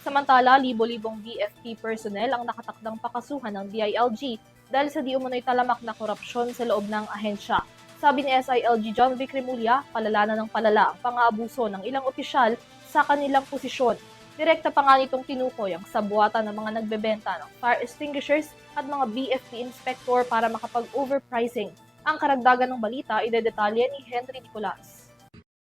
Samantala, libo-libong BFP personnel ang nakatakdang pakasuhan ng DILG dahil sa di umano'y talamak na korupsyon sa loob ng ahensya. Sabi ni SILG John Vic Remulla, palala na ng palala ang pang-aabuso ng ilang opisyal sa kanilang posisyon. Direkta pa nga nitong tinukoy ang sabuatan ng mga nagbebenta ng fire extinguishers at mga BFP inspector para makapag-overpricing. Ang karagdagan ng balita, idedetalye ni Henry Nicolas.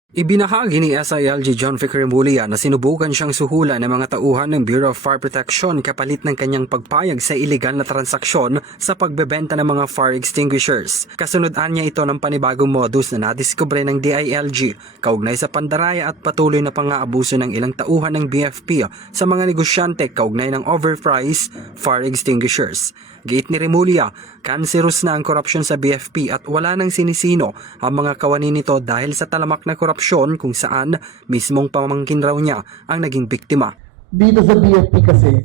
Ibinahagi ni SILG John Vic Remulla na sinubukan siyang suhulan ng mga tauhan ng Bureau of Fire Protection kapalit ng kanyang pagpayag sa iligal na transaksyon sa pagbebenta ng mga fire extinguishers. Kasunod-an niya ito ng panibagong modus na nadiskubre ng DILG kaugnay sa pandaraya at patuloy na pang-aabuso ng ilang tauhan ng BFP sa mga negosyante kaugnay ng overpriced fire extinguishers. Giit ni Remulla, cancerous na ang korupsyon sa BFP at wala nang sinisino ang mga kawani nito dahil sa talamak na korupsyon kung saan mismong pamangkin raw niya ang naging biktima. Dito sa BFP kasi,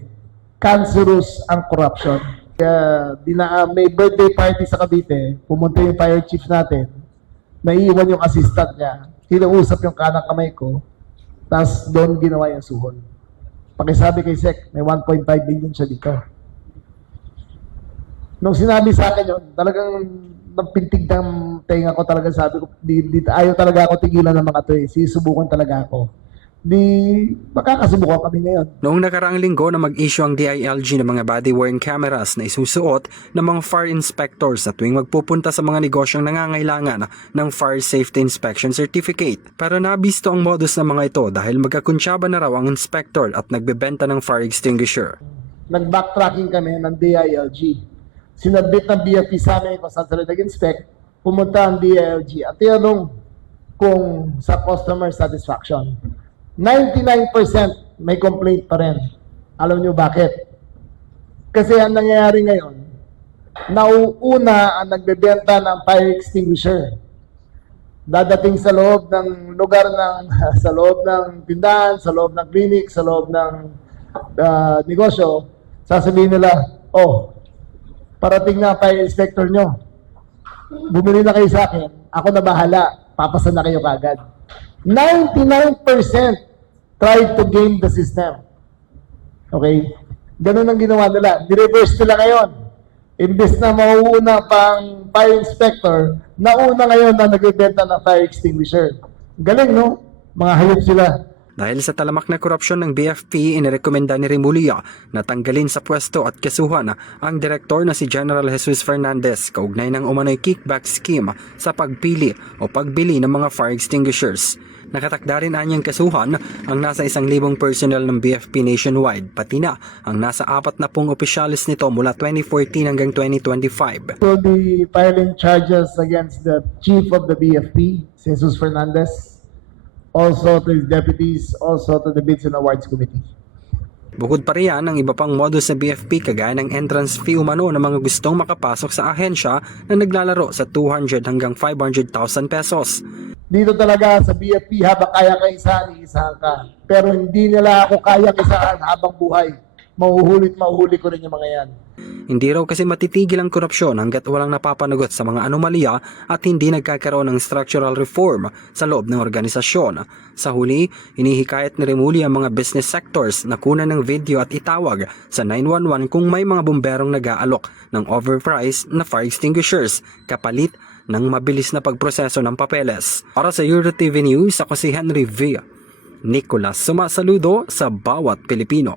cancerous ang corruption. Kaya may birthday party sa Cavite, pumunta yung fire chief natin, naiiwan yung assistant niya, kinausap yung kanang kamay ko, tapos doon ginawa yung suhol. Pakisabi kay Sec, may 1.5 billion siya dito. Nung sinabi sa akin yun, talagang napintig ng tenga ko talaga, sabi ko, ayaw talaga ako tigilan ng mga to eh. Sisubukan talaga ako. Makakasubukan kami ngayon. Noong nakaraang linggo na mag-issue ang DILG ng mga body-worn cameras na isusuot ng mga fire inspectors na tuwing magpupunta sa mga negosyong nangangailangan ng Fire Safety Inspection Certificate. Pero nabisto ang modus ng mga ito dahil magkakuntsaba na raw ang inspector at nagbebenta ng fire extinguisher. Nag-backtracking kami ng DILG. Sinabit ng BFP sa amin kung saan sila nag-inspect, pumunta ang DILG at tinanong kung sa customer satisfaction. 99% may complaint pa rin. Alam nyo bakit? Kasi ang nangyayari ngayon, nauuna ang nagbebenta ng fire extinguisher. Dadating sa loob ng lugar sa loob ng tindahan, sa loob ng clinic, sa loob ng negosyo, sasabihin nila, oh, parating na fire inspector nyo. Bumili na kayo sa akin, ako na bahala, papasa na kayo kagad. 99% tried to game the system. Okay? Ganun ang ginawa nila. Ni-reverse nila ngayon. Imbes na mauuna pang fire inspector, nauna ngayon na nagbebenta ng fire extinguisher. Galing, no? Mga hayop sila. Dahil sa talamak na korupsyon ng BFP, inirekomenda ni Remulla na tanggalin sa pwesto at kasuhan ang direktor na si General Jesus Fernandez kaugnay ng umano'y kickback scheme sa pagpili o pagbili ng mga fire extinguishers. Nakatakda rin anyang kasuhan ang nasa 1,000 personnel ng BFP nationwide, pati na ang nasa 40 opisyalis nito mula 2014 hanggang 2025. So the filing charges against the chief of the BFP, Jesus Fernandez, also to his deputies, also to the Bids and Awards Committee. Bukod pa riyan ang iba pang modus sa BFP kagaya ng entrance fee umano ng mga gustong makapasok sa ahensya na naglalaro sa 200 hanggang 500,000 pesos. Dito talaga sa BFP, habang kaya ka isahan ka. Pero hindi nila ako kaya isahan habang buhay. Mahuhuli ko rin yung mga yan. Hindi raw kasi matitigil ang korupsyon hanggat walang napapanagot sa mga anomalya at hindi nagkakaroon ng structural reform sa loob ng organisasyon. Sa huli, inihikayat ni Remulla ang mga business sectors na kunan ng video at itawag sa 911 kung may mga bomberong nag-aalok ng overpriced na fire extinguishers kapalit ng mabilis na pagproseso ng papeles. Para sa EuroTV News, ako si Henry V. Nicolas, sumasaludo sa bawat Pilipino.